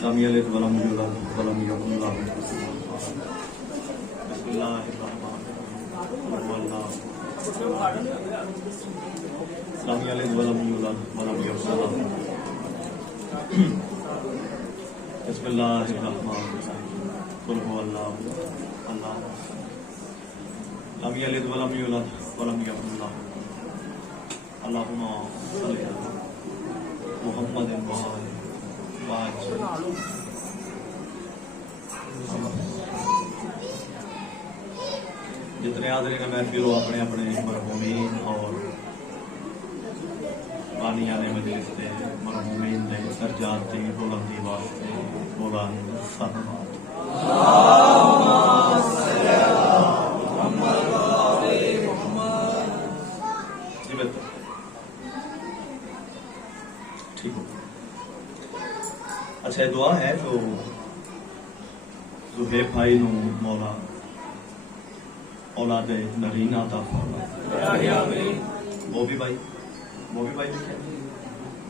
Lump यलिद वलम यूलद वलम यकुल लहु कुफुवन अहद। बिस्मिल्लाहिर्रहमानिर्रहीम। Lump यलिद वलम यूलद वलम यकुल लहु। बिस्मिल्लाहिर्रहमानिर्रहीम। कुल हुवल्लाहु अल्लाहु समद। लम यलिद वलम यूलद वलम यकुल लहु। अल्लाहुम्मा सल्लि अला मुहम्मदिन व आलिहि व अजमईन। जितने हाज़रीन महफिल हो अपने अपने मरहूमीन और बानियान मजलिस के मरहूमीन ने दर्जात की बुलंदी वास्ते बुलंद सलावत। ठीक हो। अच्छा, दुआ है जो ज़ुहैब भाई नू मौला औलाद नरीना अता फरमाए। वो भी भाई लिखे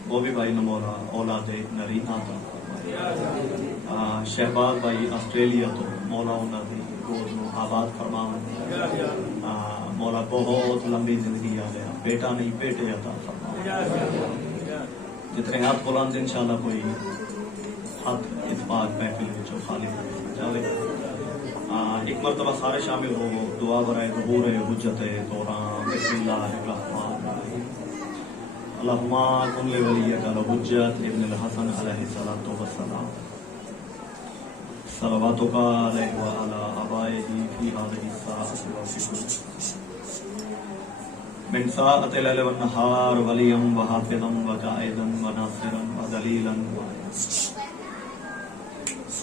वो भी भाई नू मौला औलाद नरीना अता फरमाए। शहबाज भाई ऑस्ट्रेलिया तो मौला उन्होंने गोद नू आबाद फरमावे। मौला बहुत लंबी जिंदगी आ गया, बेटा नहीं बेटे अता फरमाए। जितने हाथ बुलंद इंशाल्लाह कोई हाथ इतफाक महफिल में खाली जावे। एक मरतबा सारे शामिल हो दुआ बराए ज़हूर हुज्जत दौरान। बिस्मिल्लाहिर्रहमानिर्रहीम। अल्लाहुम्मा कुन लि वलिय्यिका हुज्जत इब्नुल हसन अलैहिस्सलातु वस्सलाम। सलवातुका अलैहि व अला आबाइही फी हाज़िहि साअति व फी कुल्लि मिन साअतिल लैल वन नहार वलियम व हाफ़िज़न व काइदन व नासिरन व दलीलन व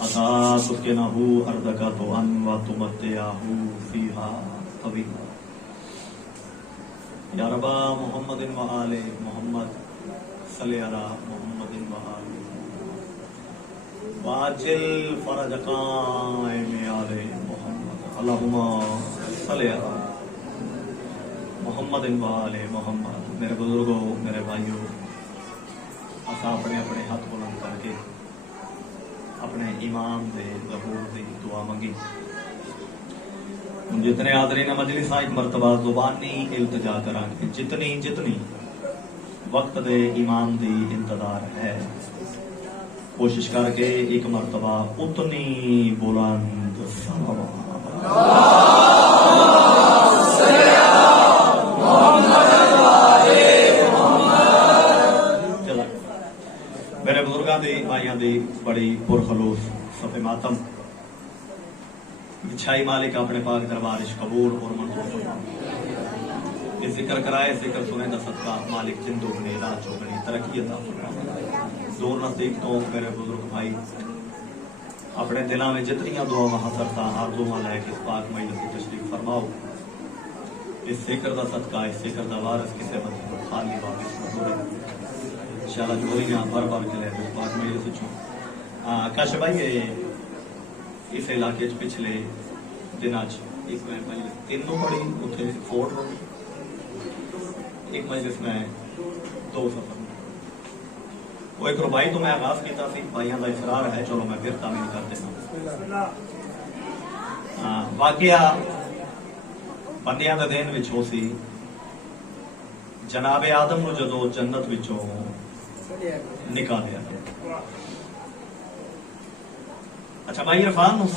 अता सुस्किनहु अर्दका तो अन व तुमत्तियाहु फीहा तवीला। या रब्बा मुहम्मदिन व आले मुहम्मद सल्लि अला मुहम्मदिन व आले वाजिल फरज कायम आले मुहम्मद। अल्लाहुम्मा सल्लि अला मुहम्मदिन व आले मुहम्मद। मेरे बुजुर्गों, मेरे भाइयों, असा अपने अपने हाथ बुलंद करके अपने इमाम दे ज़हूर दी दुआ मंगी। जितने हाज़रीन मजलिस एक मरतबा जुबानी इल्तिजा करांगे, जितनी जितनी वक्त दे इमाम दी इंतजार है, कोशिश करके एक मरतबा उतनी बुलंद मेरे बुजुर्गों की भाइयों की बड़ी पुरखलूस सफ़े मातम बिछाई मालिक अपने पाक दरबार कबूल और मंजूर फरमाए। जिक्र कराए जिक्र सुने का सदका मालिक जिंदो बने रात चौगनी तरक्की अता फरमाए। दूर नजदीक तो मेरे बुजुर्ग भाई अपने दिलों में जितनी दुआवां हसरता आरज़ूवां लैके इस पाक मजलिस की तशरीफ फरमाओ। इस जिक्र का सदका इस जिक्र का वारिस किसी बंदे को खाली वापस मंजूर है इंशाअल्लाह। जोरियां भर भर के ले पाक मजलिस चो कश भाई इस इलाके पिछले दिनों एक मजलिस तीनों पढ़ी उसे फोर्ट एक मजलिस में दो सफर वो एक रुबाई तो मैं आगाज किया भाइयों का इसरार है, चलो मैं फिर तामील कर देना। वाकया बंदियां के दिन विच हो सी जनाबे आदम नूं जदों जन्नत विचों निकालिया गया। अच्छा भाई इरफान, उस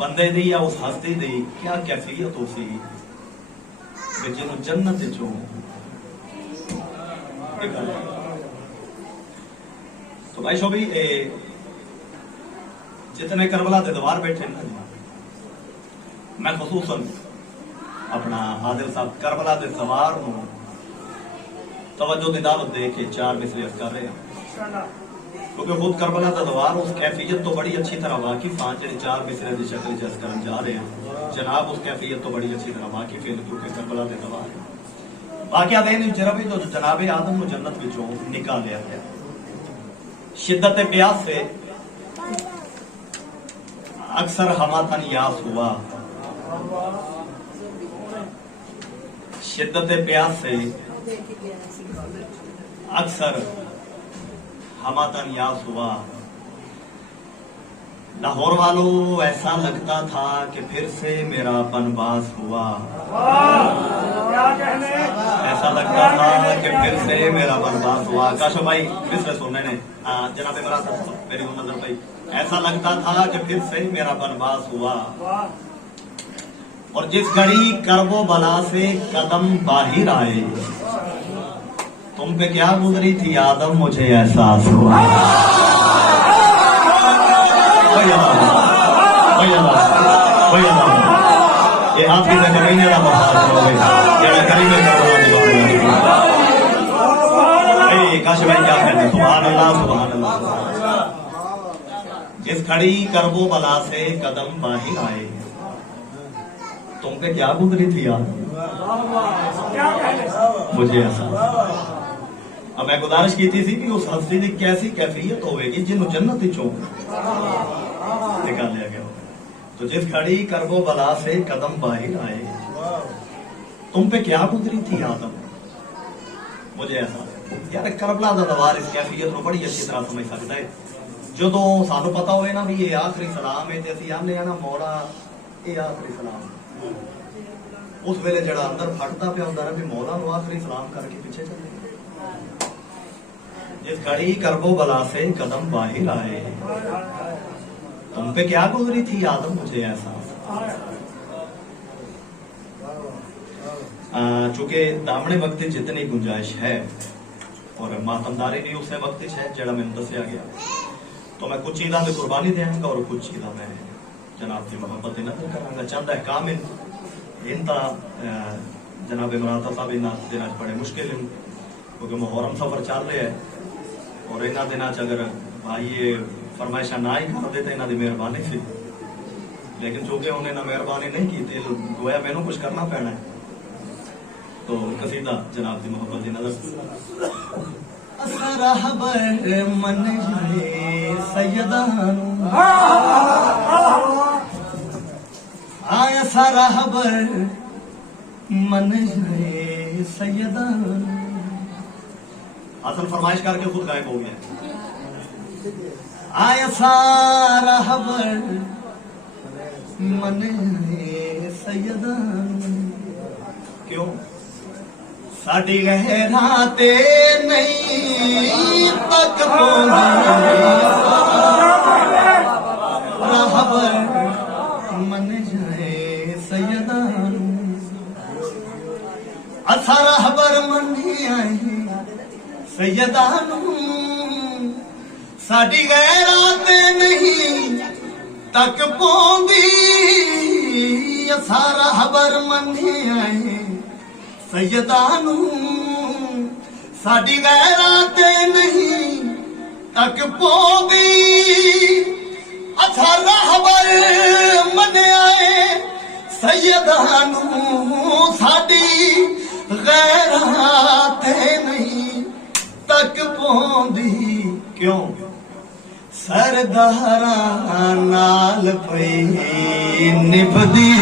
बंदे दी या उस हस्ती दी क्या कैफियत हो सी जिन्हों जन्नत विचों निकालिया। तो भाई शोभी जितने करबला के दवार बैठे ना, मैं खसूसन अपना आदिल साहब करबला के सवार नूं तवज्जो की दावत दे के चार मिसरे कर रहे हैं, क्योंकि खुद करबला का दवार उस कैफियत तो बड़ी अच्छी तरह वाकिफ हाँ जो चार मिसरे की शक्ल जस कर जा रहे हैं जनाब, उस कैफियत तो बड़ी अच्छी तरह वाकिफ है, क्योंकि करबला के दवार वाकया दिन जरबी तो जनाबे आदम को जन्नत विचों निकालिया गया। शिद्दत प्यास से अक्सर हमातन यास हुआ, शिद्दत प्यास से अक्सर हमातन यास हुआ। लाहौर वालों, ऐसा लगता था कि फिर से मेरा बनवास हुआ। ऐसा लगता था कि फिर से मेरा बनवास हुआ। काशो भाई फिर से सुनने ने जनाब मेरा मेरी नजर भाई, ऐसा लगता था कि फिर से मेरा बनवास हुआ। और जिस घड़ी करबो बला से कदम बाहिर आए, तुम पे क्या गुजरी थी आदम मुझे एहसास हुआ। ये आपकी करीने का बहार हो गया, करीने का काश भाई क्या कहते हैं, सुभान अल्लाह सुभान अल्लाह। जिस खड़ी करबो बला से कदम बाहिर आए, तुम पे क्या गुजरी थी यार मुझे ऐसा। अब मैं गुजारिश की थी कि उस हस्ती की कैसी कैफियत होगी जिन्हों जन्नत चो निकाल लिया गया। तो जिस खड़ी करबो बला से कदम बाहिर आए, तुम पे क्या गुजरी थी आदम मुझे ऐसा। यार करबला का दवार इस कैफियत को बड़ी अच्छी तरह समझ सकता है। जो सानू पता होए ना भी ये आखिरी सलाम है, असं आने ना मौला ये आखिरी सलाम, उस वेले जड़ा अंदर फटता पे होंदा है भी मौला को आखिरी सलाम करके पीछे चले। जिस घड़ी करबो बला से कदम बाहिर आए, तुम पे क्या गुजरी थी आदम मुझे ऐसा। चूंकि दामने वक्त जितनी गुंजाइश है और मातमदारी भी उस वक्त है जरा मैंने दसिया गया, तो मैं कुछ चीज़ों की कुर्बानी देंगा और कुछ चीज़ा मैं जनाब की मोहब्बत नजर करांगा। चंद अहकाम इनता जनाब इमराता साहब इन दिनों बड़े मुश्किल हैं क्योंकि मुहर्रम सफर चल रहा है और इन दिनों अगर भाई ये फरमाइशा ना ही करते तो इन्हों की मेहरबानी सी, लेकिन चूंकि उन्हें ना मेहरबानी नहीं की गोया मैनू कुछ करना पैना है। तो कसीदा जनाब की मोहब्बत की नजर। मन सैयदा आया सारा हबर मन सैयदा। असल फरमाइश करके खुद गायब हो गया। आया सारा हबर मन सैयदा। क्यों साडी गहराते नहीं तक रहबर मन जाए सैयदा। असा रहबर मनी आए सैयदा, साडी गहराते नहीं तक पौंदी। असा रहबर मनी आए सैयदा, साडी गैराते नहीं तक पौंदी। अच्छा रहबर मनिया सैयदा, साडी गैराते नहीं तक पौंदी। क्यों सरदारा नाल पई निभदी,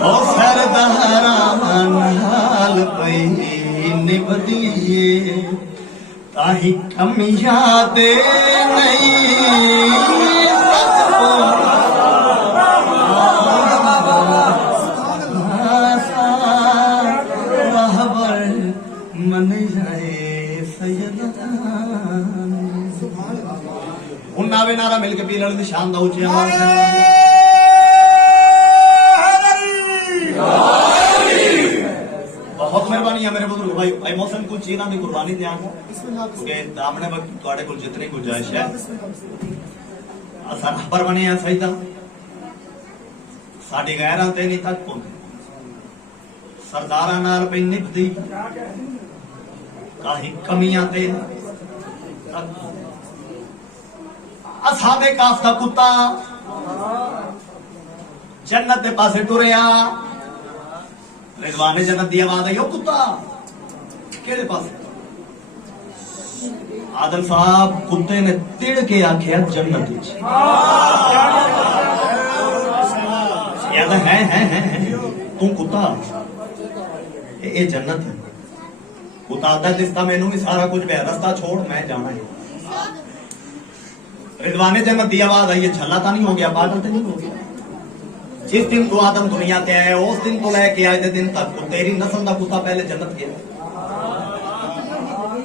ओ सरदारा नाल पई निभदी, ताही कमियां दे नहीं रहबर मन जाए सैयदा। उन्ना वे नारा मिलके पी लड़ शान दा उच्ची आवाज से बहुत मेहरबानी है मेरे बुजुर्ग भाई। भाई मौसम कुछ चीज़ों की कुर्बानी देंगे क्योंकि दामने वक्त थोड़े को जितनी गुंजाइश है असा रहबर बने हैं सैयदा, साडी गैरां ते नहीं तक पहुंचे। सरदारा नाल पई निभदी, काही कमियां ते असाबे काफ दा कुत्ता जन्नत दे पासे टुरिया, रिजवाने जन्नत दी आवाज आई, ओ कुत्ता केड़े पासे? आदम साहब कुत्ते ने तिड़ के आख्या जन्नत विच। है तू कुत्ता, ये जन्नत है। उतारदा दिसता मैनू भी सारा कुछ है, रास्ता छोड़ मैं जाना है। रिदवाने जन्नत की आवाज आई है, छला तो नहीं हो गया, पागल तो नहीं हो गया। जिस दिन तू आदम दुनिया ते आया उस दिन तो लैके आज दे दिन तक तेरी नस्ल का कुत्ता पहले जन्नत गया।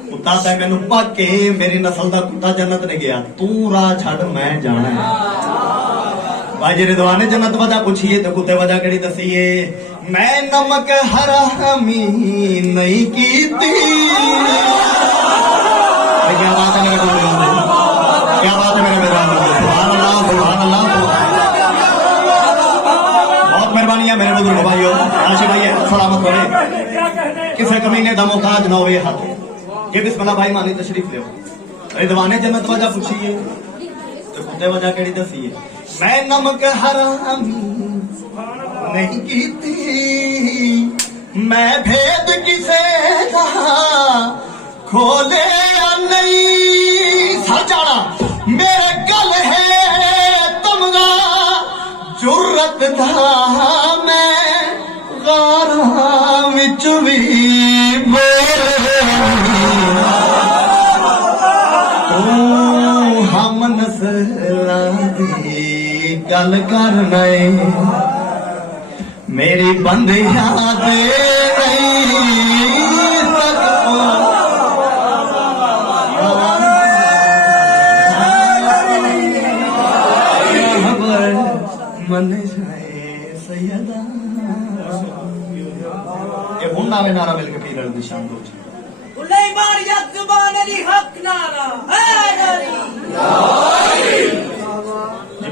कुत्ता तो मैनू पक्के मेरी नस्ल का कुत्ता जन्नत ने गया, तू राह छड़ मैं जाना है। भाई रिदवाने जन्नत वजह पूछिए तो कुत्ते वजह कड़ी दसीए, मैं नमक हरामी नहीं की थी। क्या बात है मेरे को, क्या बात है मेरे मेहमान, सुभान अल्लाह सुभान अल्लाह। बहुत मेहरबानी है मेरे बुजुर्ग भाइयों, आशी भाई सलामत हो, किसी कमीने दा मोहताज ना होवे हाथ के बिस्मिल्लाह भाई मानी तशरीफ ले। रिदवाने जन्नत वजह पूछिए तो कुत्ते वजह केड़ी दसीए, मैं नमक हरामी नहीं की थी, मैं भेद किसे का खोले नहीं सजाना, मेरे गल है तमगा जुर्रत था, मैं गारा विच भी हम नस्लां दी गल करना मेरी बंदियां दे मन सैयदा ये हुन नावे नारा मिलके पीर निशान दो जी।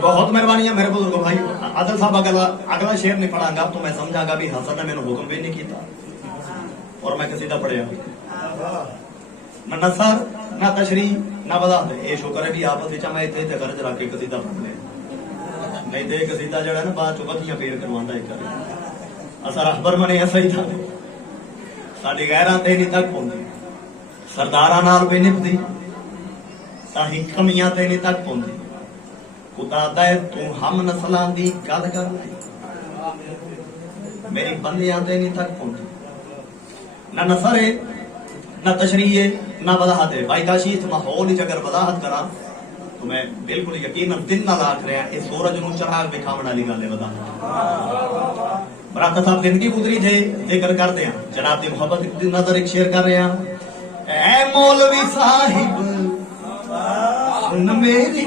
बहुत मेहरबानी है मेरे बुजुर्गो भाई। आदल साहब अगला शेर नहीं पढ़ांगा तो मैं समझांगा भी हसन ने मैंने हुक्म भी नहीं किया और मैं कसीदा पढ़िया ना नसर ना तशरी ना वजाहत। ये शुक्र है भी आपस में मैं इतने गरज रख के कसीदा पढ़ लिया, नहीं तो कसीदा जड़ा ना बाद चो बतियां पेड़ करवांदा एक असा रहबर बने सही था साडी गैरां ते नहीं तक पहुंची, सरदारां नाल भी निभदी ताही कमियां ते नहीं तक पहुंची। खुदा है तू हम नस्लां दी गल कर मेरी बंदियां ते नहीं तक पहुंची, ना नसर है ना तशरीह है ना वजाहत है। भाई काशी इस माहौल अगर वजाहत करा तो मैं बिल्कुल यकीन दिन ना लाख रहा इस सूरज नूं चराग विखावण वाली गल है। वजाहत बराता साहब जिंदगी गुजरी थे जिक्र करते हैं जनाब दी मोहब्बत दी नजर एक शेर कर रहे हैं, ऐ मौलवी साहिब सुन मेरी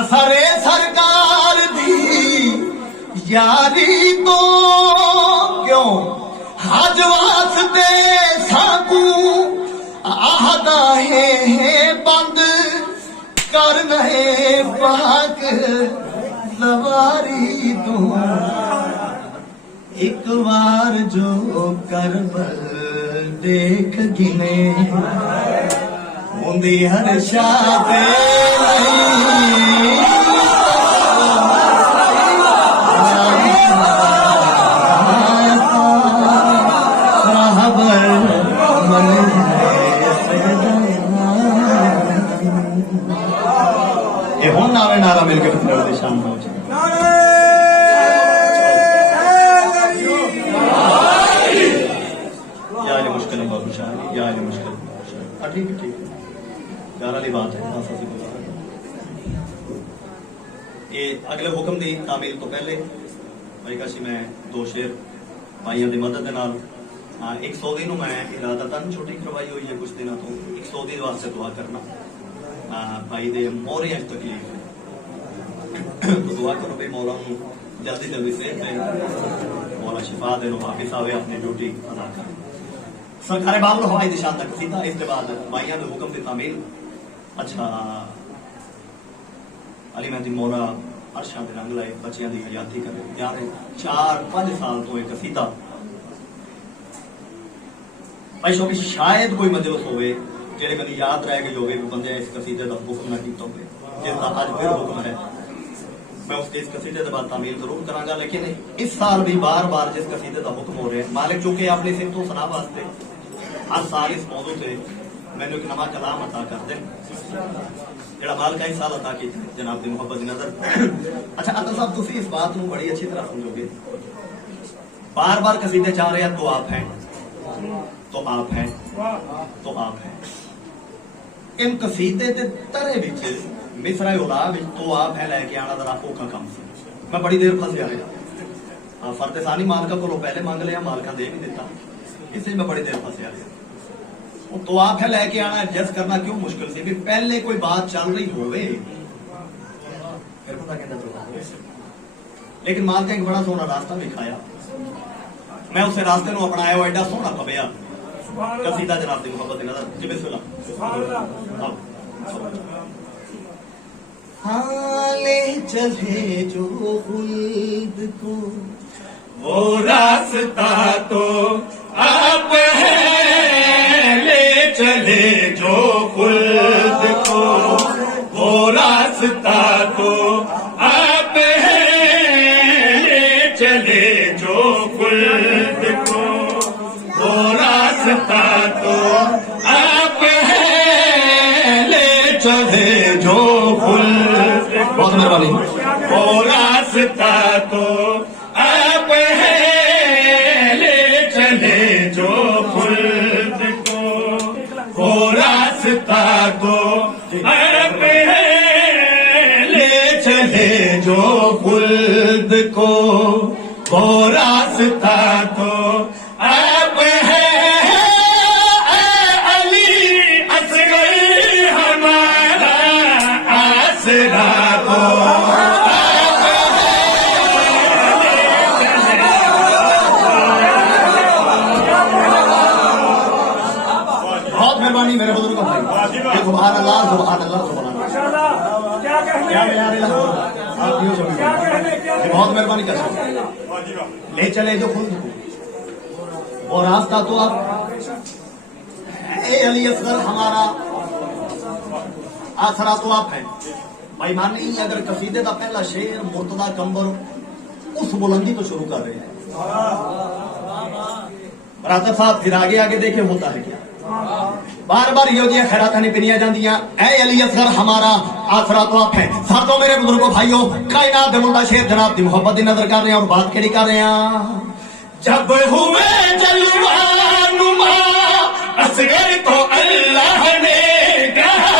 असरे सरकार दी यारी तो क्यों हज वास्ते साकू आहदा है बंद कर नहे पाक सवारी तू एक बार जो करबल देख गिने उंदी हर शादे ये होन नावे नारा मिलके शाम हो जाए। मुश्किल ठीक है ठीक है प्यार वाली बात है। ये अगले हुक्म दी तामील तो पहले भाई काशी मैं दो शेर भाइयों की मदद के नाल एक सौदी नूं मैं इरादतन छुट्टी करवाई हुई है कुछ दिनों तो एक सौदी वास्ते दुआ करना भाई दे मोहरियां तकलीफ तो दुआ करो भाई मौला नूं जल्दी जल्दी से मौला शिफा दे वापिस आवे अपनी ड्यूटी अदा करे। सरकार बाबुल हवाई निशान तक सीधा इसके बाद भाइयों ने हुक्म की तामील। अच्छा अली मेहदी मौला अर्शा दे रंग लाए बच्चियां दी हयाती करे यार 4-5 साल तो एक सीधा भाई शो शायद कोई मजलिस होवे जेड़े कभी याद रह गई होवे बंदे इस कसीदे का हुक्म ना कीता होवे जिसका आज फिर हुक्म है मैं उसके इस कसीदे के बाद तामील जरूर करांगा। लेकिन इस साल भी बार बार जिस कसीदे का हुक्म हो रहा है मालिक चूंकि अपनी सिर तो सुना वास्ते हर साल इस मौजू से मैंने एक नवा कलाम अता कर दे जेड़ा माल का इस साल अता की जनाब की मोहब्बत नजर। अच्छा अता साहब तुम इस बात को बड़ी अच्छी तरह समझोगे बार बार कसीदे चाह रहे हैं तो आप हैं तो आप हैं, तो आप हैं। इन कसीदे के तरे विच मिसरा उला विच तो आप है लैके आना जरा औखा काम सी। मैं बड़ी देर फंस गया। फरतेसानी मालका को पहले मांग लिया, मालका दे भी दिता, इसलिए मैं बड़ी देर फंस गया। तो आप है लैके आना एडजस्ट करना क्यों मुश्किल सी। भी पहले कोई बात चल रही होवे फिर पता कहना, लेकिन मालका एक बड़ा सोहना रास्ता दिखाया, मैं उस रास्ते को अपनाया। वो एडा सोहना खबया कसीदा जनाब दी मोहब्बत नजर जी बिस्मिल्लाह। हाँ ले चले जो खुल्द को वो रास्ता तो आप है, ले चले जो खुल्द को वो रास्ता तो आप है, ले चले जो खुल्द को वो रास्ता तो आप है, ले चले जो खुल्द। बहुत मेहरबानी। वो रास्ता तो आप है, ले चले जो खुल्द को वो रास्ता तो आप है, ले चले जो खुल्द को वो रास्ता तो आप है। अली असगर हमारा आसरा को बहुत मेहरबानी मेरे बुजुर्गों भाई। ये सुभान अल्लाह सुभान अल्लाह सुभान अल्लाह। क्या यार आप यूं समझिए, ये बहुत मेहरबानी कर सकते। ले चले जो खुद को वो रास्ता तो आप ए अली असगर हमारा आसरा तो आप है। भाई मान नहीं, अगर कसीदे का पहला शेर मुर्तदा कंबर उस बुलंदी तो शुरू कर रहे हैं। बरातर साहब फिर आगे आगे देखे होता है क्या। बार बार योदिया खैरात नहीं पिनिया जांदियां। ऐ अली असगर हमारा आसरा तो आप है। साथों मेरे बुजुर्गों भाइयों, कायनात दे मुल्ला शेर जनाब दी मोहब्बत दी नजर कर रहे हैं और बात केड़ी कर रहे हैं। जब हुए जलवा नुमा असगर तो अल्लाह ने कहा,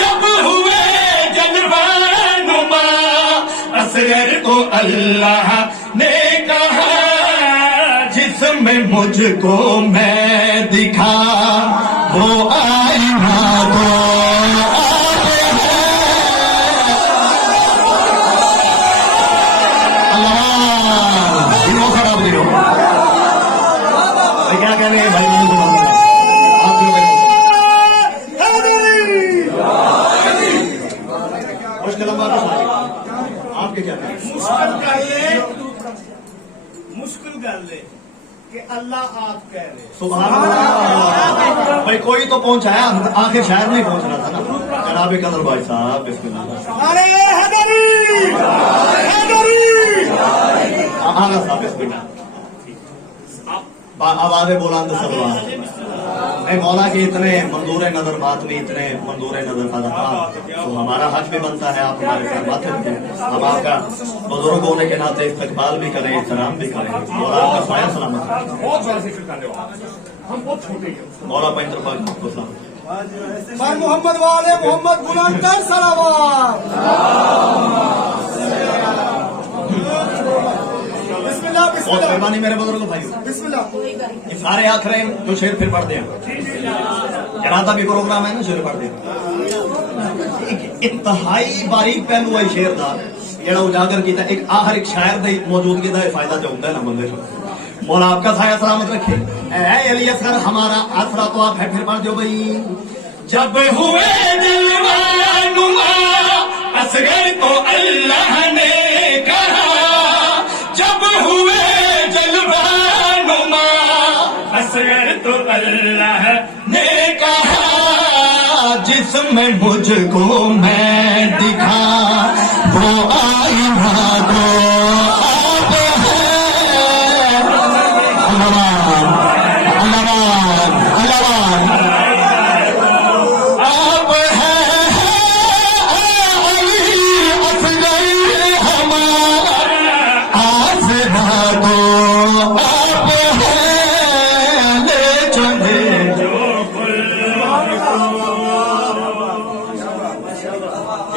जब हुए जलवा नुमा असगर तो अल्लाह ने कहा, जिसमें मुझको मैं दिखा वो आईना तो क्या कह रहे हैं भाई। आप मुश्किल आपके क्या कहें। मुश्किल गल है कि अल्लाह आप कह रहे। सुभान अल्लाह। भाई कोई तो पहुंचाया, आखिर शायर नहीं पहुंचना था ना। जनाब कदर भाई साहब बिस्मिल्लाह। अरे हैदरी हैदरी आगा साहब बिस्मिल्लाह। आवाज़ बुलंद सलवार। नहीं मौला के इतने मंजूर नजर बात में इतने मंजूर नजर था, तो हमारा हक भी बनता है आप हमारे घर माथे रखें। हम आपका बुजुर्ग होने के नाते इस्तकबाल भी करें, एहतराम भी करें। मौला आपका साया सलामत रखें। बहुत सारा जिक्र करने वाला, हम बहुत छोटे हैं। मौला पैंतर मोहम्मद वाले मोहम्मद बुलंद कर सलावत। बिस्मिल्लाह बहुत बिस्मिल्लाह मेहरबानी मेरे बुजुर्ग भाइयों। बिस्मिल्लाह। ये सारे आख रहे हैं जो शेर फिर पढ़ते हैं। जनाता भी प्रोग्राम है ना, शेर पढ़ते हैं। एक इंतहाई बारीक पहलू है शेर का जेड़ा उजागर किया। एक आखिर एक शायर की मौजूदगी का फायदा जो होता है ना बंदे को। मौला आपका साया सलामत रखे। ऐ अली असगर हमारा आसरा तो आप है। फिर पढ़ दो भाई। जब हुए जलवा नुमा असगर तो अल्लाह ने कहा, जब हुए जलवा नुमा असगर तो अल्लाह ने कहा, जिसमें मुझको मैं दिखा वो आईना तो आप है। अल्लाह अल्लाह अल्लाह आप है अली असगर हमारा आसरा तो आप है,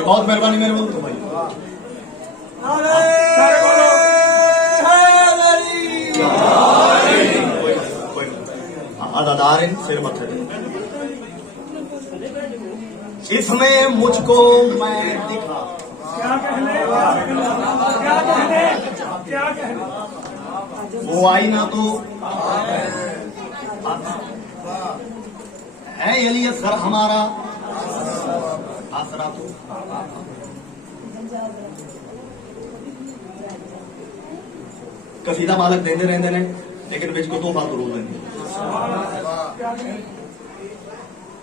बहुत मेहरबानी मेरे मुल्क भाई। अदादार सिर मत इसमें मुझको मैं दिखा वो आई ना तो है अली असगर हमारा आसरा तो कसीदा मालक देंदे रहंदे ने लेकिन बिच को तोहफा जरूर देंदे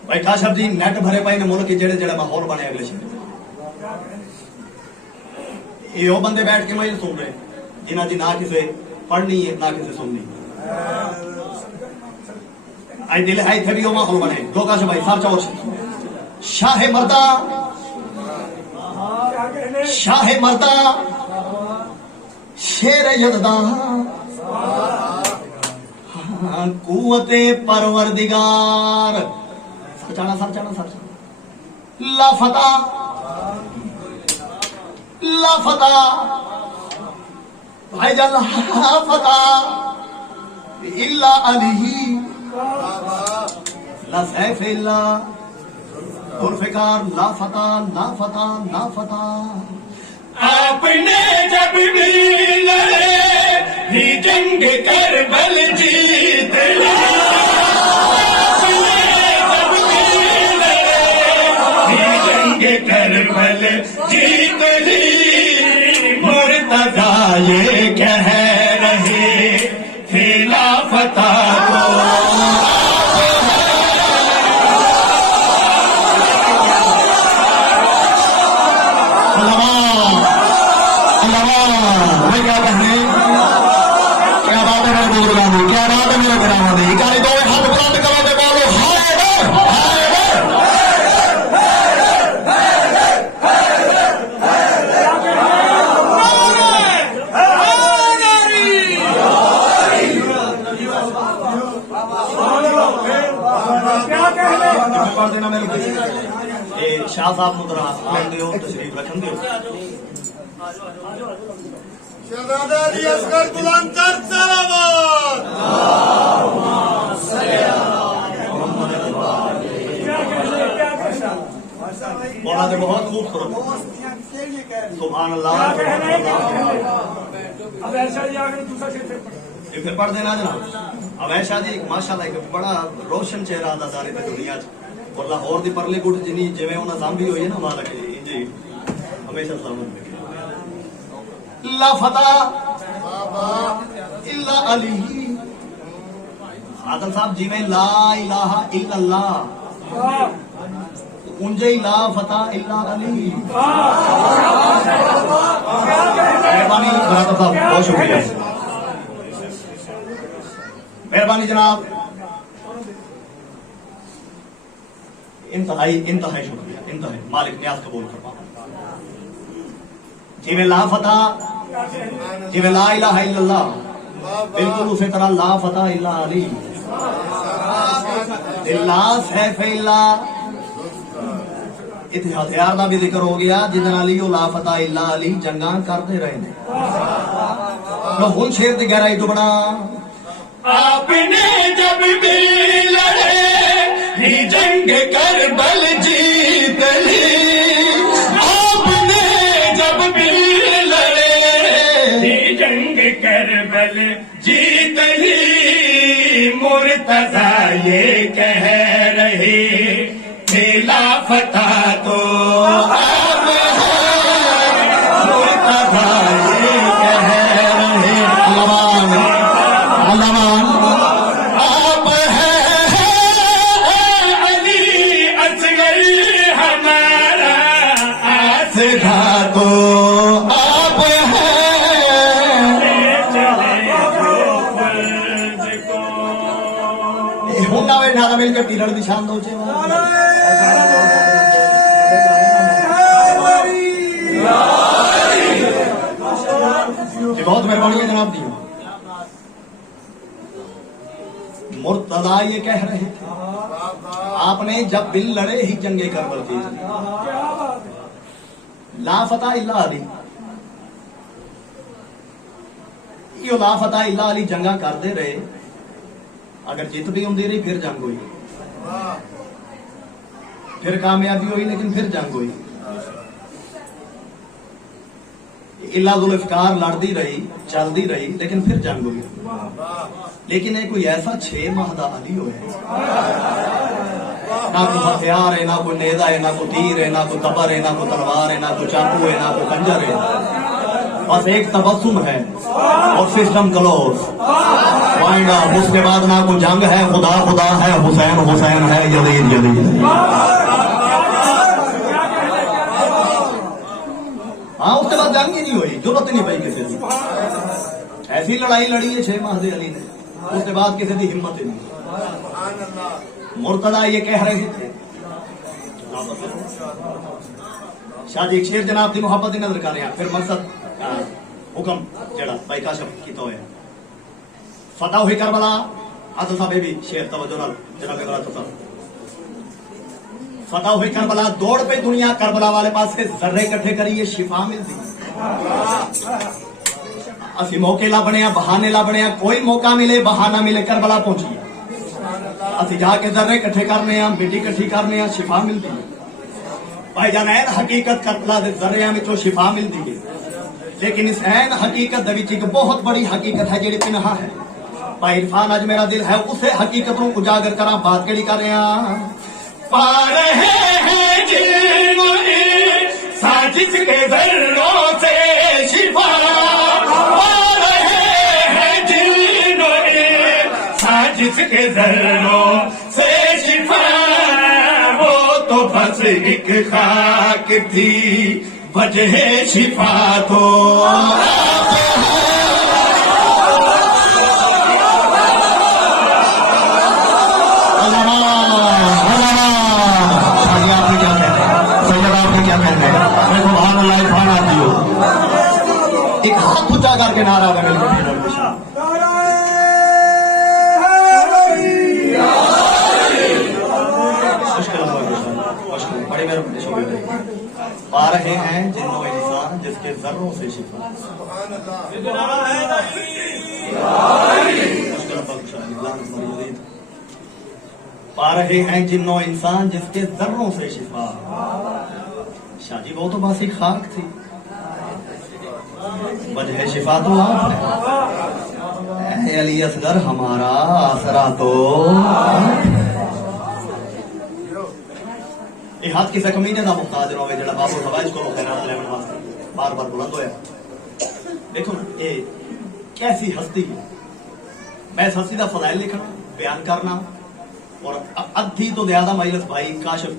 भाई खाशब जी नेट भरे पाए ने मुल्क जेड़े जेड़ा माहौल बने अगले शहर ये वो बंदे बैठ के मैं सुन रहे जिन्हें जी ना किसे पढ़नी है ना किसे सुननी आई दिल आई थे भी वो माहौल बने दो काश भाई सार चाहो शाह मर्दा शेर यदा कुवते परवरदिगार सरचाना लाफता भाईजान लाफता इल्ला अली ला सैफ इल्ला उर्फिकार लाफता आपने जब भी लड़े ही जंग करबल जीत ली। आपने जब भी लड़े ही जंग करबल जीत ली। मुर्तजा ये कह रहे खिलाफता को शाह साहब मुद्रा दियो तशरीफ रखन दियो शहजादा अली असगर बुलंदर सलावत बोला तो बहुत खूबसूरत सुभान अल्लाह। अब ऐसा ही आगे दूसरा शेर ये फिर पढ़ देना जनाब। अब ऐसा जी माशाल्लाह एक बड़ा रोशन चेहरा दा सारी दुनिया च और लाहौर दी परली गुट जिनी जिवें उन्हां सांभी होई है ना मालक जी हमेशा सलामत रखे। ला फता इल्ला अली आदम साहब जिवें ला इलाहा इल्लल्लाह उंजे ही ला फता इल्ला अली। मेहरबानी बरादर साहब बहुत शुक्रिया मेहरबानी जनाब इंतहाई शुक्रिया इंतहाई मालिक न्याज कबूल फरमा। जिवें ला फता जिवें ला इलाहा इल्लल्लाह बिल्कुल उसी तरह ला फता इल्ला अली ला सैफ इल्ला इत्थे हथियार का भी जिक्र हो गया जिद नाल ही ला फता इल्ला अली जंगा करते रहे ने। हुण शेर की गहराई तो बड़ा आपने जब भी लड़े ही जंग करबल जीत ली। आपने जब भी लड़े ही जंग करबल जीत ली। मुर्तजा ये कह रहे खिलाफता तो अब है। मुर्तजा ये कह रहे आप है अली असगर हमारा आसरा तो आप है। हुण ना वे नारा मिल के तीरण दी शान दो बहुत मेहरबानी है जनाब दी। मुर्तजा ये कह रहे थे आपने जब बिल लड़े ही जंगे करबल जीत ली। ला फता इल्ला अली, यो ला फता इल्ला अली जंगा करते रहे, अगर जित भी होंदी रही फिर जंग हुई, फिर कामयाबी हुई, लेकिन फिर जंग हुई। इल्ला जुल्फकार लड़ती रही, चलती रही, लेकिन फिर जंग हुई। लेकिन ये कोई ऐसा 6 माह का अली होया, ना कोई हथियार है, ना कोई नेदा है, ना कोई तीर है, ना कोई तबर है, ना कोई तलवार है, ना कोई चाकू है, ना कोई खंजर है, बस एक तबस्सुम है और सिस्टम क्लोज वाइंड अप। उसके बाद ना कोई जंग है, खुदा खुदा है, हुसैन हुसैन है, यजीद यजीद। हाँ, उसके बाद जंग ही नहीं हुई, जरूरत नहीं पई किसी की। ऐसी लड़ाई लड़ी है 6 माह से अली ने, उसके बाद किसी की हिम्मत ही नहीं। मुर्तदा ये कह रहे थे, शाह जी एक शेर जनाब की मुहब्बत ही नजर कर रहे हैं, फिर मकसद हुक्म जड़ा भाई काशफ किया होया फतह हुई करबला। आदल साहब भी शेर तवज्जो नाल जनाब वाला तो फतह हुई करबला, दौड़ पे दुनिया करबला वाले पास से जर्रे इकट्ठे करिए, शिफा मिलती। असि मौके ला बने, बहाने ला बने, कोई मौका मिले बहाना मिले करबला पहुंचिए। असि जाके जर्रे इकट्ठे करने, मिट्टी इकट्ठी करने, शिफा मिलती है। भाई जान ऐन हकीकत करबला दे जर्रियां विचों शिफा मिलती है, लेकिन इस ऐन हकीकत दे विच एक बहुत बड़ी हकीकत है जिहड़ी पिनहा है। भाई इरफान अज मेरा दिल है उसे हकीकत को उजागर करा, बात केड़ी कर रहे हैं। पा रहे हैं जिन्होंने साजिश के जर्रों से शिफा, पा रहे हैं जिन्होंने साजिश के जर्रों से शिफा। वो तो बस एक खाक थी, वजह शिफा तो एक हाथ ऊंचा करके नारा लगा मिलकर बड़े मेरे पा रहे हैं जिन्नो इंसान जिसके जर्रों से शिफा। पा रहे हैं जिन्नो इंसान जिसके जर्रों से शिफा। शादी वो तो बस एक खाक थी, वजह शिफा तो आप है। अली असगर हमारा आसरा तो ये हाथ किसी कमीने का मुहताज ना हो, जरा बाबू हवाज को बार बार बुलंद होया। देखो ना ये कैसी हस्ती है। मैं इस हस्ती का फजाइल लिखना, बयान करना, और अद्धी तो ज्यादा मजलिस भाई काशिफ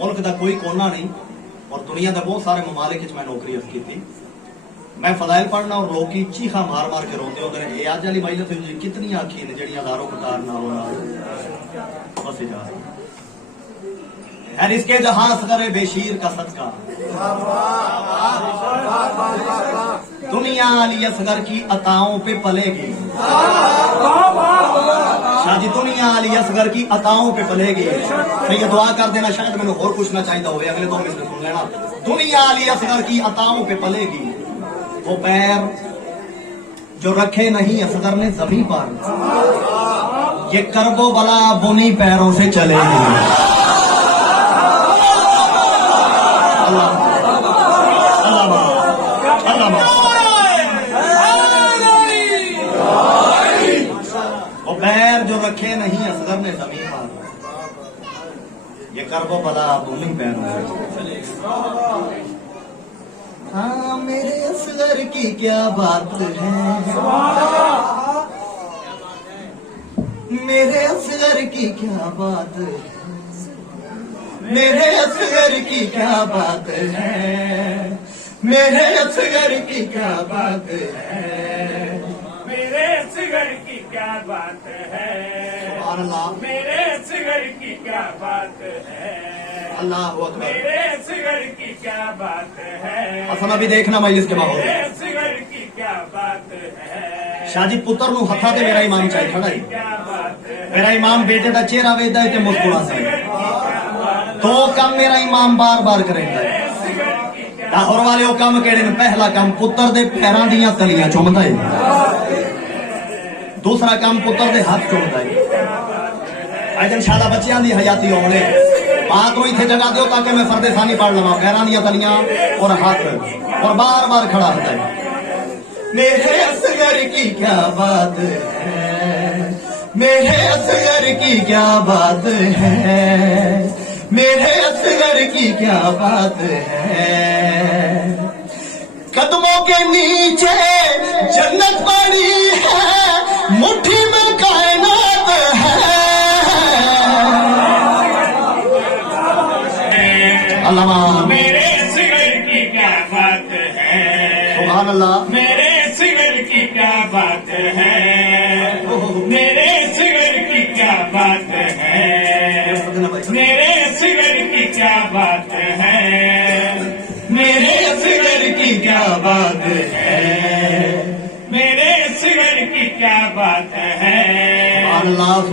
मुल्क का कोई कोना नहीं और दुनिया के बहुत सारे ममालिक मैं नौकरी की थी। मैं फजाइल पढ़ना और लोग चीखा मार मार के रोते होते हैं। अज वाली मजलिस कितनी आखी ने जड़ियां दारों कतार नालों बस जा है इसके जहां असगर बेशीर का सदका। दुनिया अली असगर की अताओं पे पलेगी। शादी दुनिया अली असगर की अताओं पे पलेगी। मैं ये दुआ कर देना, शायद मैंने और पूछना चाहिए हो, अगले 2 मिनट सुन लेना। दुनिया अली असगर की अताओं पे पलेगी, वो पैर जो रखे नहीं असगर ने जमीन पर, ये करबो बला बुनी पैरों से चलेगी। वो पैर जो रखे नहीं असगर ने जमीन पर, ये करबो बला बुनी पैरों से। हाँ मेरे असगर की क्या बात है, मेरे असगर की क्या बात है, मेरे असगर की क्या बात है, मेरे असगर की क्या बात है, मेरे असगर की क्या बात है, अल्लाह मेरे असगर की क्या बात है, अल्लाह अकबर। मेरे असगर की क्या बात है, असल अभी देखना मजलिस के माहौल मेरे असगर की क्या बात है। शादी पुत्र नु हथा ते मेरा इमाम चाहिए खड़ा ही। क्या बात है, मेरा इमाम बेटे का चेहरा वेदा है मुस्कुरा सा। 2 काम मेरा इमाम बार बार करेगा। लाहौर वाले वो काम केड़े ने? पहला काम पुत्र दे पैरां दियां तलियां चुमदा है, दूसरा काम पुत्र दे हाथ चुमदा है। अज इंशाल्लाह बच्चियां दी हयाती होने बात को इतने जगह दो ताकि मैं फर्दे सानी पढ़ लवा। पैरां दियां तलियां और हाथ और बार बार खड़ा होता है। मेरे असगर की क्या बात है, मेरे असगर की क्या बात है, मेरे असगर की क्या बात है। कदमों के नीचे जन्नत पड़ी है, मुट्ठी में कायनात है। अल्लाह मेरे सिगर की क्या बात है, सुभान अल्लाह। मेरे सिगर की क्या बात है, मेरे सिगर की क्या बात है, मेरे सिगर की क्या बात है, मेरे सिगर की क्या बात है, मेरे सिगर की क्या बात है,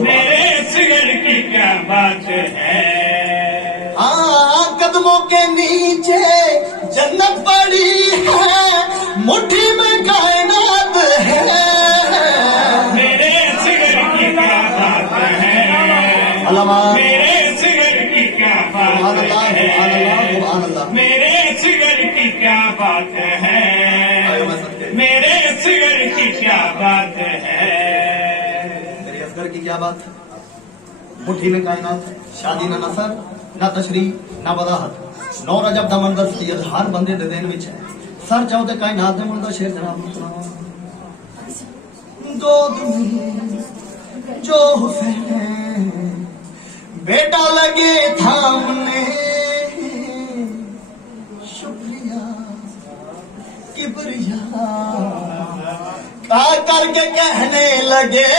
मेरे सिगर की क्या बात है। हाँ, कदमों के नीचे जन्नत पड़ी है, मुट्ठी में कायनात है। मेरे सिगर की क्या बात है, अल्लाह मेरे सिगर की क्या बात है, मेरे सिगर की क्या बात है, मेरे सिगर की क्या बात है। मेरे असगर की क्या बात? मुट्ठी में कायनात, शादी ना नसर ना तशरी ना वदाहत, 9 रजब दा मंजर सैयद हर बंदे दे दिन विच है। सर चाहो ते कायनात दे मुंडा शेर जनाब सुनाओ। दो दिन जो हुसैन बेटा लगे थामने, शुक्रिया किबरिया का करके कहने लगे,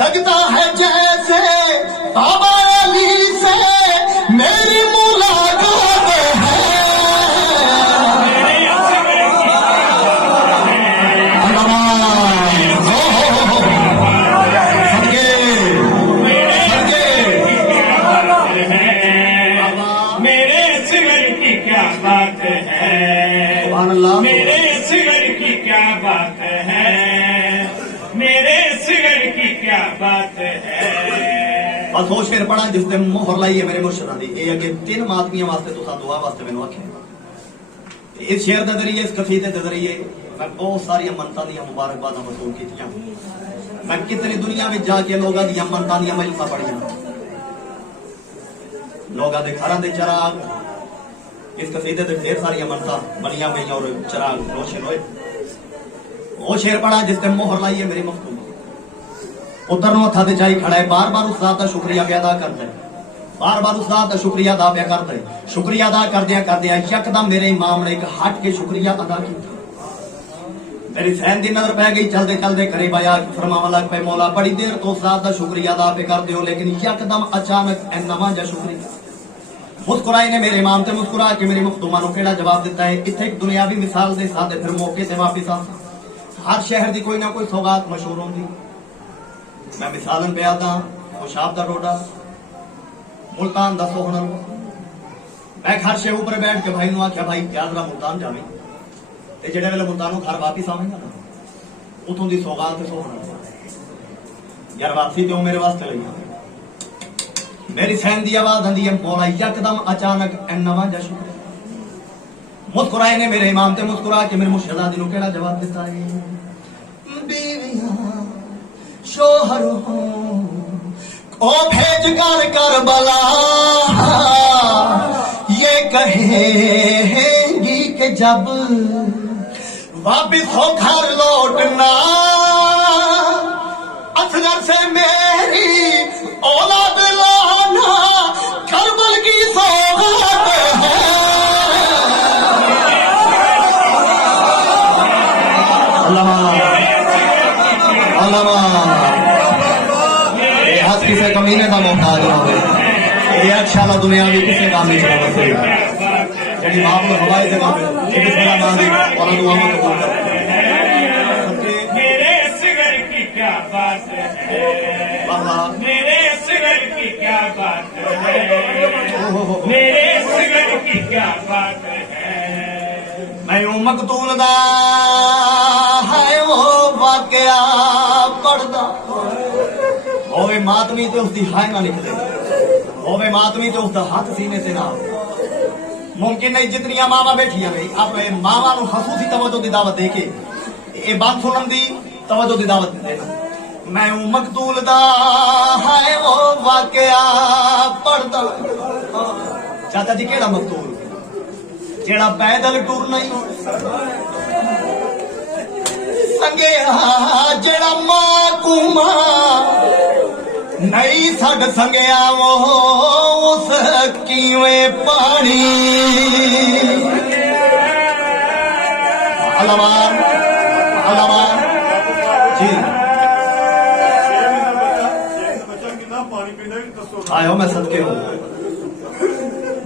लगता है जैसे बाबा अली से मेरी मुलाकात है। मेरे सिगर की क्या बात है, मेरे सिगर की क्या बात है, मेरे सिगर की क्या बात है। बस वो शेर पढ़ा जिसने मोहर लाई है मेरे मुर्शदा दी। ये अगे 3 मातमियां वास्ते तुसा दुआ वास्ते मैनू आखे। इस शेर के जरिए, इस कसीदे के जरिए मैं बहुत सारी मन्नतां दी मुबारकबाद वसूल कीतियां। मैं कितनी दुनिया में जाके लोगों दी मन्नतां दी मजलिसां पढ़ियां, लोगों के घरां दे चिराग, इस कसीदे ते ढेर सारी मन्नतां बनियां गई और चिराग रोशन होए। वो शेर पढ़ा जिसने मोहर लाई है मेरी मखदूम। पुत्र नो हथा ते जाई खड़ा है, बार बार उस ज़ात दा शुक्रिया अदा करदा है, बार बार उस ज़ात दा शुक्रिया अदा पे करदा है। शुक्रिया अदा करदिया यकदम मेरे इमाम ने एक हट के शुक्रिया अदा किया। मेरी सहन दी नजर पै गई, चलते चलते करीब आया, फरमावन लग पे, मौला बड़ी देर तो उस ज़ात दा शुक्रिया अदा पे करदे हो, लेकिन यकदम अचानक ए नवा जा शुक्रिया। मुस्कुराए ने मेरे इमाम ते मुस्कुरा के मेरी मखदूमा नु केड़ा जवाब दिता है। इत्थे एक दुनियावी मिसाल दे साथ फिर मौके ते वापिस आ। हर शहर दी कोई ना कोई सौगात मशहूर होंदी। मैं मिसालन पे आता, खुशाब दा रोडा, मुल्तान दा सोहना। मैं घर से ऊपर बैठ के भाई नु आख्या, भाई क्या जरा मुल्तान जावे ते जेड़े वेले मुल्तानों घर वापिस आवेंगा ना, उतों दी सौगात ते सोहना यार वापसी ते मेरे वास्ते लई आ। मेरी सहन दी आवाज आंदी है, मौला यकदम अचानक नवा जा शुक्रिया। मुस्कुराए ने मेरे इमाम ते मुस्कुरा के मेरे मुर्शिदा दी नु केड़ा जवाब दिता है। बीवियां शोहर को भेज कर करबला ये कहेंगी कि जब वापिस हो घर लौटना, असगर से मेरी औलाद लाना करबल की सौगात है। हस किसी कमीने का मोहताज ना हो, शाला दुनिया भी किसी काम नहीं चला बसे जी माप हवाई से काम और दुआ में कबूल कर। मेरे सिगर की क्या बात है, मेरे सिगर की क्या बात है, मेरे सिगर की क्या बात है। मैं हूं मकतूल दा है वो वाकया पढ़दा होवे मातमी ते उसदी हाय ना लिखदे होवे मातमी ते उसदा हाथ सीने ते ना मुमकिन नहीं जितनियां मावा बैठियां गई अपने मावा नूं खसूसी तवज्जो दी दावत दे के ये बात सुनन दी तवज्जो दी दावत देना। मैं हूं मकतूल दा है वो वाकया पढ़दा। चाचा जी केड़ा मकतूल जेड़ा पैदल टुर नहीं संगया जेड़ा मां कुमा नहीं सड संगया वो उस कीवें पानी अलमान अलमान जी आयो मैं सदके हूं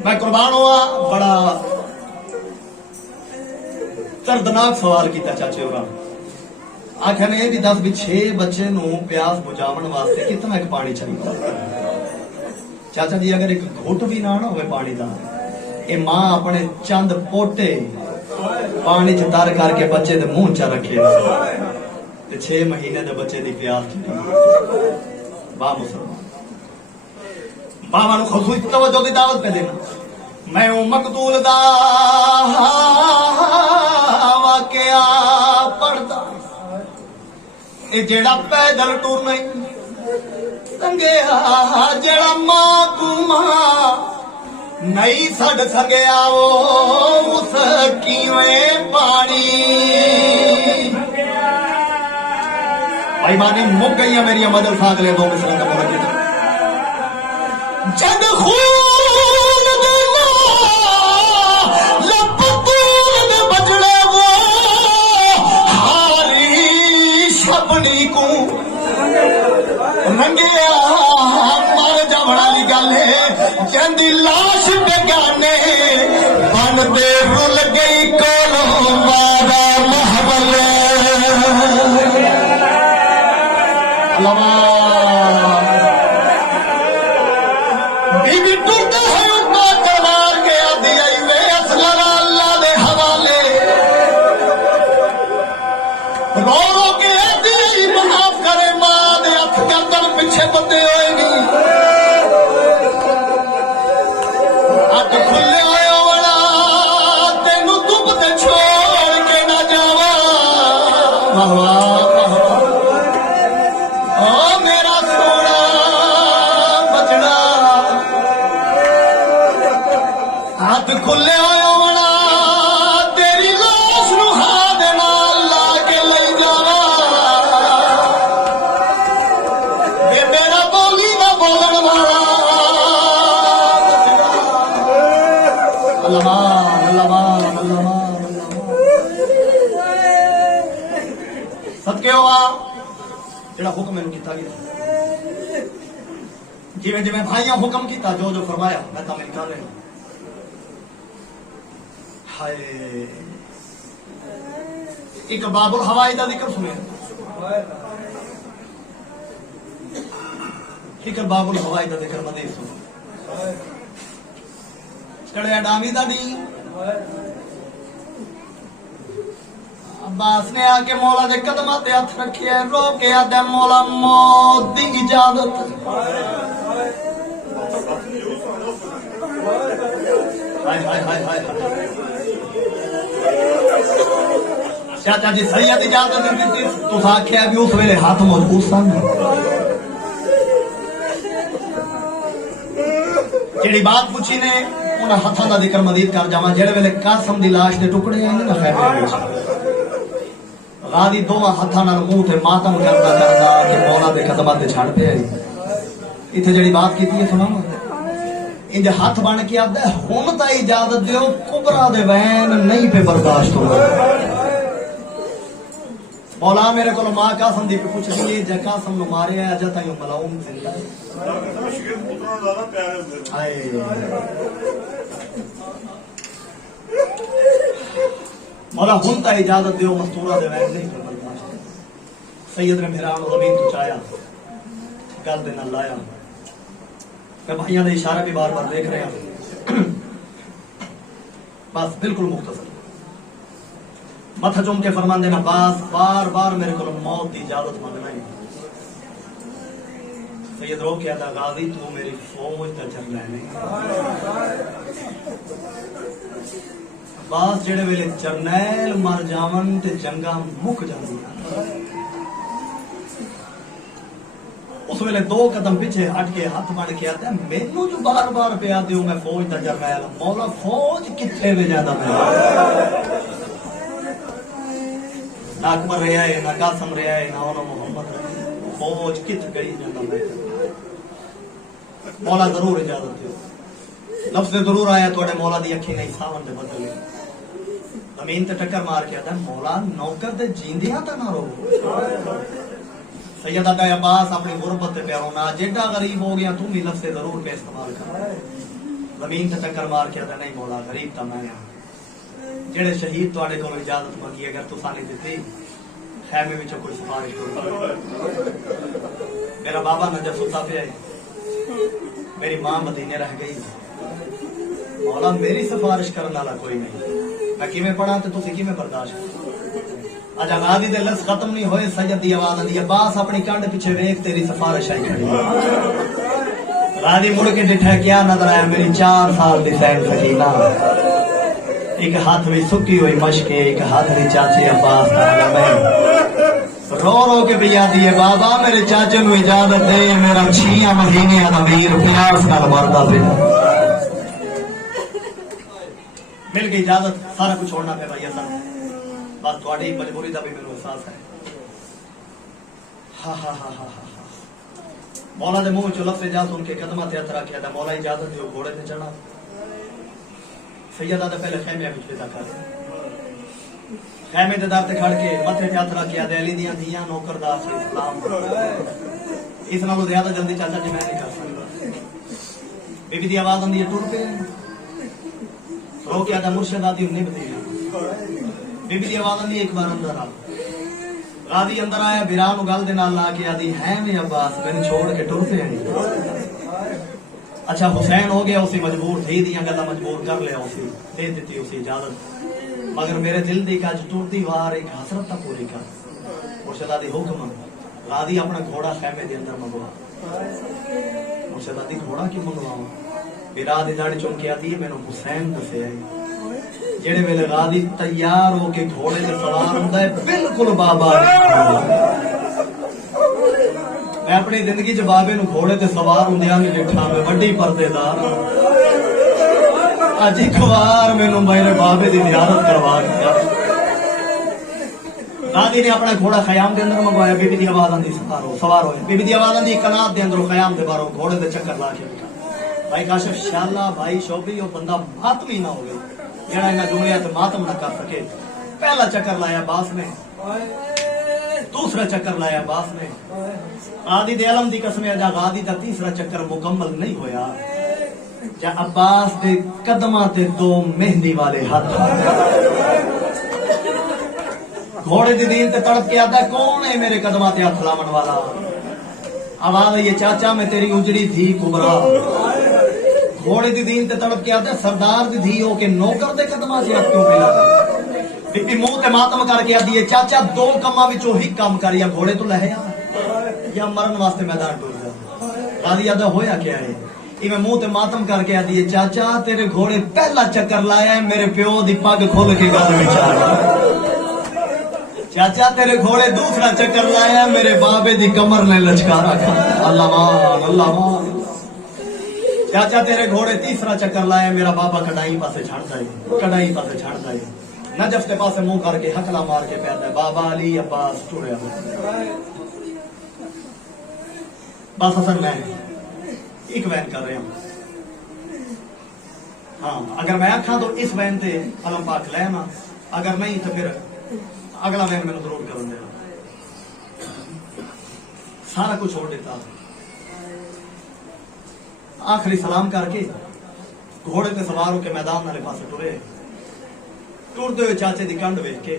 मैं कुर्बान हुआ। बड़ा दर्दनाक सवाल किया चाचे होरा आखिर ने भी दस भी 6 बच्चे नू प्यास बुझावन वास्ते कितना एक पानी चाहिए। चाचा जी अगर एक घुट भी ना हो पानी का ये मां अपने चंद पोटे पानी च तर करके बच्चे दे मुंह च रखे ते 6 महीने दे बच्चे दी प्यास वाह मुसलमान बाबा नू खसूसी तवज्जो दी दावत पे देना। मैं हूं मकतूल दा वाकया पढ़दा ए जेड़ा पैदल टुर नहीं संगया जेड़ा मां कुमा नहीं सड संगया वो उस कीवें पानी। भाई मानी मुक गई है मेरी मदद साथ ले दो मिसलों का मुरब्बी जद खून दे लपतून बजड़े वो हारी शबनी को रंगिया मर जावड़ा ली गल है जंदी लाश बेगाने बनते रुल गई कोलों मारा महबल बीबी टूटता है उनका करवार के आदि आई वे असलरा अल्लाह दे हवाले रो रो के आदि आई माफ करे मां दे हथ गर्दन पीछे बंदे होए नहीं अट खुले होए वाला तेनू दुख ते छोड़ के ना जावा। वाह वाह ओ मेरा सोना बचड़ा हाथ खुले होए होना तेरी लाश नू हाथ नाल ला के ले जावा। ये मेरा बोली ना बोलन वाला अल्लाह अल्लाह अल्लाह सदके हुआ जेड़ा हुक्म मैंने किया गया जिवें जिवें भाइयां हुक्म किया जो जो फरमाया मैं तामील कर रहा। हाय एक बाबुल हवाई का जिक्र सुने एक बाबुल हवाई का जिक्र मदे सुनो चढ़िया डामी का डी अब्बास ने आके मौला दे कदमां ते हथ रखे रो के आदे मौला मौत दी इजाजत हाय हाय हाय हाय चाचा जी सैयद इजाजत दी तुस आख्या भी उस वेले हाथ मजबूत सन जेड़ी बात पूछी ने उन्हें हाथों का जिक्र मजीद कर जावा जेड़े वेले कासम दी लाश दे टुकड़े आए ना खैबर विच गादी दोवां हत्थां नाल मुंह ते मातम करदा करदा कि मौला दे कदमां ते छड़ पे आई इत्थे जेड़ी बात कीती है सुना इंज हाथ बन के आदा हुण तां इजाजत दिओ कुबरा दे वैन नहीं पे बर्दाश्त होंदा। मौला मेरे को मां कासम दी पूछ दी जे कासम नु मारे अज ताईं मलाउम जिंदा हाय मौला हुन तां इजाजत दिओ मस्तूरा दे वैन नहीं पे बर्दाश्त। सैयद ने मेहरान जमीन तो चाया गल दे नाल लाया मैं भाइयों ने इशारा भी बार बार देख रहे हैं बस बिल्कुल मुख्तसर मथा चुम के फरमान देना, बस बार बार मेरे को मौत की इजाजत मांगना ही। सैयद रो क्या था, गाजी तू मेरी फौज का जरनैल है। बस जेड़े वेले जरनैल मर जावन ते जंगा मुक जांदियां, उस वेले 2 कदम पीछे हट के हाथ बन के आता है, मैनू जो बार बार पिया दो मैं फौज का जरनैल, मौला फौज किथे ले जाता मैं। ना अकबर रहा है, ना कासम रहा है, ना मोहम्मद रहा है, फौज कित गई जाता मैं। मौला जरूर इजाजत दो। लफ्ज जरूर आया थोड़े मौला दी अखी नहीं सावन दे बदले। जमीन ते टक्कर मार के आता मौला नौकर दे जींदियां ता ना रो। सैयद अता अब्बास अपनी गुरबत ते प्यारो ना, जेड़ा गरीब हो गया तू भी लफ्ज जरूर पे इस्तेमाल कर। जमीन ते टक्कर मार के आता नहीं मौला गरीब ता मैं हां। जेड़े शहीद तुहाडे कोलों इजाजत मंगी अगर तुसां नहीं दित्ती, खैमे विचों कोई सिफारिश करो। मेरा बाबा नजर सुता पिया है, मेरी मां मदीने रह गई, मौला मेरी सिफारिश करने वाला कोई नहीं, मैं किवें पढ़ा ते तुसीं किवें बर्दाश्त करो। अज आजादी दे लफ्ज़ खत्म नहीं होए, सैयद दी आवाज आंदी, अब्बास अपनी कंड पिछे वेख तेरी सिफारिश आई खड़ी। राजी मुड़ के डिठा, क्या नजर आया, मेरी 4 साल दी सैन सकीना, एक हाथ में सुकी हुई मशके, एक हाथ में चाचे अब्बास रो रो के पिया दिए, बाबा मेरे चाचे को इजाजत दे, मेरा 6 महीने अमीर प्यास नाल मरदा पे। मिल गई इजाजत, सारा कुछ छोड़ना पे भाई असल बस थोड़ी मजबूरी का भी मेरे एहसास है। हा हा हा हा हा। मौला दे मुंह चो लफ्ज़ जा सुन के कदमा ते हथ रखिया था, मौला इजाजत दियो घोड़े ते चढ़ा। सैयदा तो पहले खैमे में विदा कर, खैमे दे दर ते खड़ के मथे ते हथ रखिया, अली दियां धियां नौकर दा सलाम। इस नालों ज्यादा जल्दी चाचा जी मैं नहीं कर सकता। बीबी दी आवाज आंदी है, टुर पे रो के आदा मुर्शिद आदि निभ दी। बीबी दी आवाज आंदी, एक बार अंदर आ। राधी अंदर आया, बिरा नु गल दे नाल ला के आदी, है मैं अब्बास मैंने छोड़ के टुर पे आई। अच्छा हुसैन हो गया, उसी मजबूर थी दियां गल्लां मजबूर कर लिया, उसी दे दी उसी इजाजत, मगर मेरे दिल दी कज टुरदी वार एक हसरत ता पूरी कर। मुर्शिदा दी हुक्म, राधी अपना घोड़ा खैमे दे अंदर मंगवा। मुर्शिदा दी घोड़ा क्यों मंगवाओ? बिरा दी दाढ़ी चुम के आती है, मैनू हुसैन दसे आई। जेड़े वेले राधी तैयार हो के घोड़े ते सवार हुंदा है, बिल्कुल बाबा मैं अपनी जिंदगी च बाबे नू घोड़े ते सवार हुंदियां नहीं देखा, मैं वड्डी पर्देदार। अज एक बार मैनू मेरे बाबे दी ज़ियारत करवा दिया। राधी ने अपना घोड़ा खयाम के अंदर मंगवाया, बीबी दी आवाज आंदी सवार हो। बीबी दी आवाज आंदी, कनात दे अंदरों खयाम दे बाहरों घोड़े ते चक्कर ला के बैठा। भाई काशिफ शाला भाई शोभी वो बंदा मातमी ना हो गया, जेड़ा इन्हां जुमलियां ते मातम ना कर सके। पहला चक्कर लाया बास ने, दूसरा चक्कर लाया बास ने। आदि दे आलम दी कसम है, गादी दा तीसरा चक्कर मुकम्मल नहीं होया, जा अब्बास दे कदमां ते 2 मेहंदी वाले हाथ। घोड़े दी दीन ते तड़प के आता, कौन है मेरे कदमां ते हाथ लावन वाला? आवाज आई, चाचा मैं तेरी उजड़ी थी कुबरा। घोड़े दी दीन ते तड़प के आता, सरदार दी धी हो के नौकर दे कदमां से हाथ क्यों मिला? बीबी मुंह ते मातम करके आती है, चाचा 2 कमां विचों ही काम कर, या घोड़े तो लहे या मरण वास्ते मैदान टूर जा। राधी आदा होया क्या है? इवें मुंह ते मातम करके आती है, चाचा तेरे घोड़े पहला चक्कर लाया है, मेरे प्यो दी पग खोल के गल विच आ। चाचा तेरे घोड़े दूसरा चक्कर लाया, मेरे बाबे दी कमर ने लचकारा खा। अल्लाह मान अल्लाह मान। चाचा तेरे घोड़े तीसरा चक्कर लाया, मेरा बाबा कढ़ाई पासे छड़ता है, कढ़ाई पासे छड़ता है। नजफ के पासे मुंह करके हकला मार के पैदा, बाबा अली अब्बास टुरया। बस असल मैं एक वैन कर रहा हूं। हाँ अगर मैं आखा तो इस वैन से अलम पाक ले आना, अगर नहीं तो फिर अगला वैन मैंने जरूर कर देना। सारा कुछ छोड़ देता, आखिरी सलाम करके घोड़े पे सवार होकर मैदान वाले पास टुरे। टुरते हुए चाचे की कंड वेख के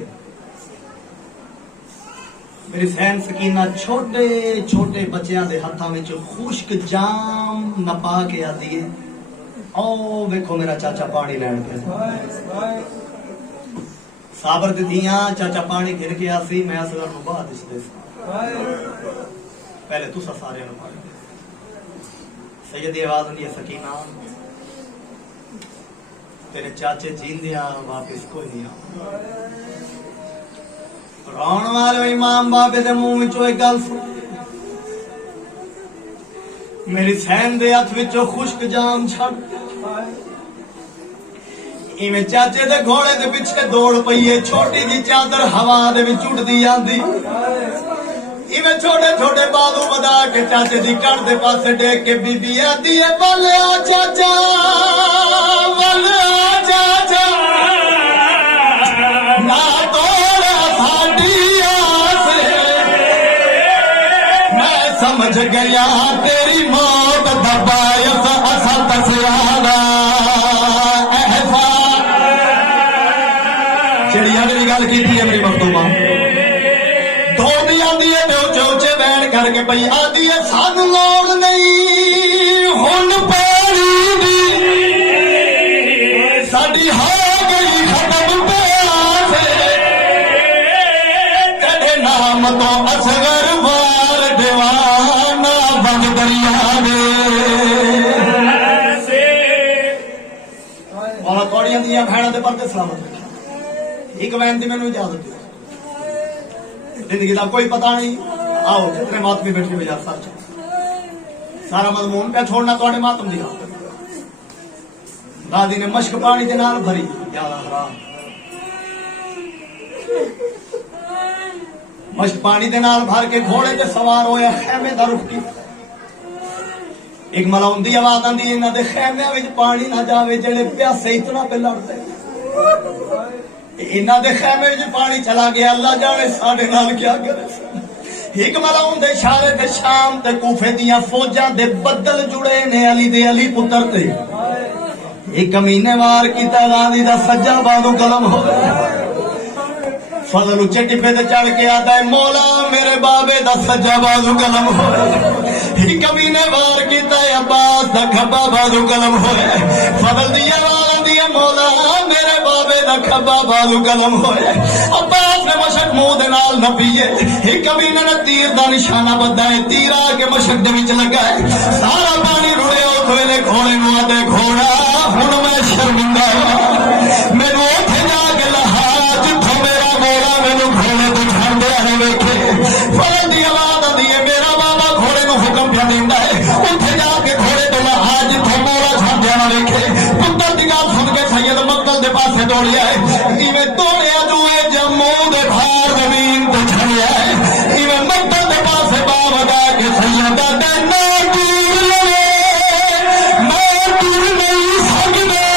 मेरी सैन सकीना छोटे छोटे बच्चों के हाथों में खुश्क जाम नपा के आती है, ओ देखो मेरा चाचा पानी लैन पे साबर दिया चाचा पानी घिर के आसी मैं असगर नु बात इसदे पहले तुसा सारे नु पानी सैयदी आवाज हुंदी है सकीना तेरे चाचे जींदिया वापस कोई नहीं आ रोण वाले इमाम बाबे दे मुंह विचों एक गल सुन मेरी सैन दे हथ विचों खुश्क जाम छड़ इवें चाचे दे घोड़े दे पिछे दौड़ पईए छोटी जी चादर हवा दे विच उड़दी आंदी इवें छोटे छोटे बालू बदा के चाचे दी कड़ दे पासे देख के बीबी आती है बल्ले आ चाचा बल्ले आ चाचा ना तोड़ा साडी आस मैं समझ गया तेरी मौत दबायस असा तसयाना चिड़िया ने भी गल की थी अमरी मखदूमा धोनी आंदी है ऊंचे ऊंचे बैठ करके पई आंदी है सानू लोड़ नहीं हुण पानी दी साडी हो गई खत्म प्यास तेरे नाम तो असगर वार दीवाना बन दरिया और कौड़ियां दिया भैणों के परते सलामत एक वैन की मैंने इजाजत दी जिंदगी का कोई पता नहीं आओ जितने मातमी बैठे बाजार सच सारा मजमून पे छोड़ना थोड़े मातम दी दादी ने मश्क पानी के नाल भरी यादा हराम मश्क पानी के नाल भर के घोड़े पे सवार होया खैमे दा रुख की एक मलाउंदी आवाज आंदी इन्हां दे खैमियां विच पानी ना जावे जेड़े प्यासे इतना पे लड़ते इन्हां दे खैमे विच पानी चला गया अल्लाह जाने साडे नाल क्या करे एक मलाउन दे इशारे ते शाम ते कूफे दियां फौजां दे बदल जुड़े ने अली दे अली पुत्र ते एक कमीने वार कीता गांधी दा सज्जा बाजू कलम हो फजल उच्चे टिप्पे ते चढ़ के आता है मौला मेरे बाबे दा सज्जा बाजू कलम हो कमीने वार कीता है अब्बास दा खब्बा बाजू कलम हो फजल दिया वाला दिया मौला मेरे बाबे दा खब्बा बाजू कलम हो अब्बास ने मशक मुंह दे नाल नपीए एक कमीने ने तीर दा निशाना बद्दा है तीर आके मशक दे विच लगा है सारा पानी रुड़िया उस वेले घोड़े नु आदे घोड़ा हुण मैं शर्मिंदा मैनू उथे जाके लहा जिथों मेरा मोला मैनू घोड़े ते छांदे ने वेखे फजल दी आवाज आंदी है मेरा बाबा घोड़े नु हुक्म पिया दिंदा है उथे जाके घोड़े ते लहा जिथों मोला छांदे ने वेखे पुत्तर दी गल सुन के सैयद मक्तल दे पासे दौड़िया है इवें दौड़िया जुए जम्मू दे भार जमीन ते छड़िया है इवें मक्तल दे पासे बाव गा के सैयद दा ना दूर लवे मैं दूर नहीं सकदा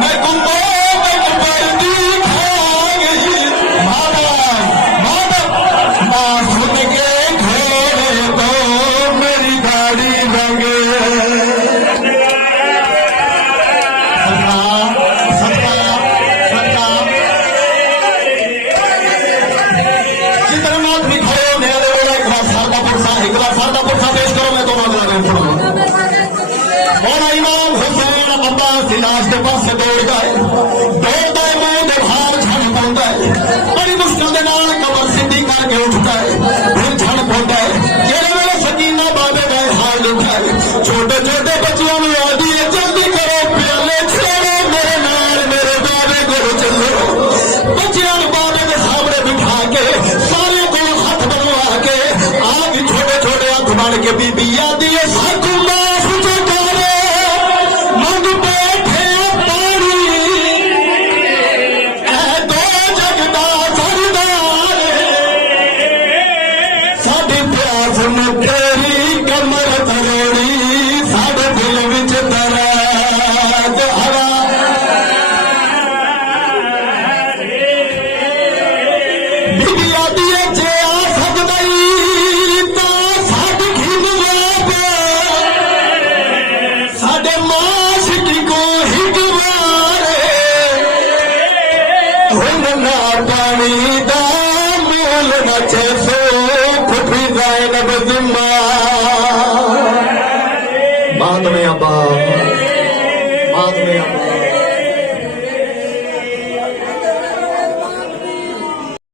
मैं गुम्बा तक पड़ती खा गई माता मां सुन के घोड़े तो मेरी गाड़ी लगे लाश के पास दौड़ गए दौड़ता है मुंह के बाहर झड़ पाता है बड़ी मुश्किल के नाल कमर सीधी करके उठता है फिर झड़ पाता है जेड़े वेले सकीना बाबे का हाल उठा है छोटे छोटे बच्चों में आदि है जल्दी करो प्याले छोड़ो मेरे नाल मेरे बाबे को चलो बच्चों बाबे के सामने बिठा के सारे को हाथ बनवा के आगे छोटे छोटे हाथ बन के बीबी आदि है साकू माफ चुकारे मंग हाथ में अपना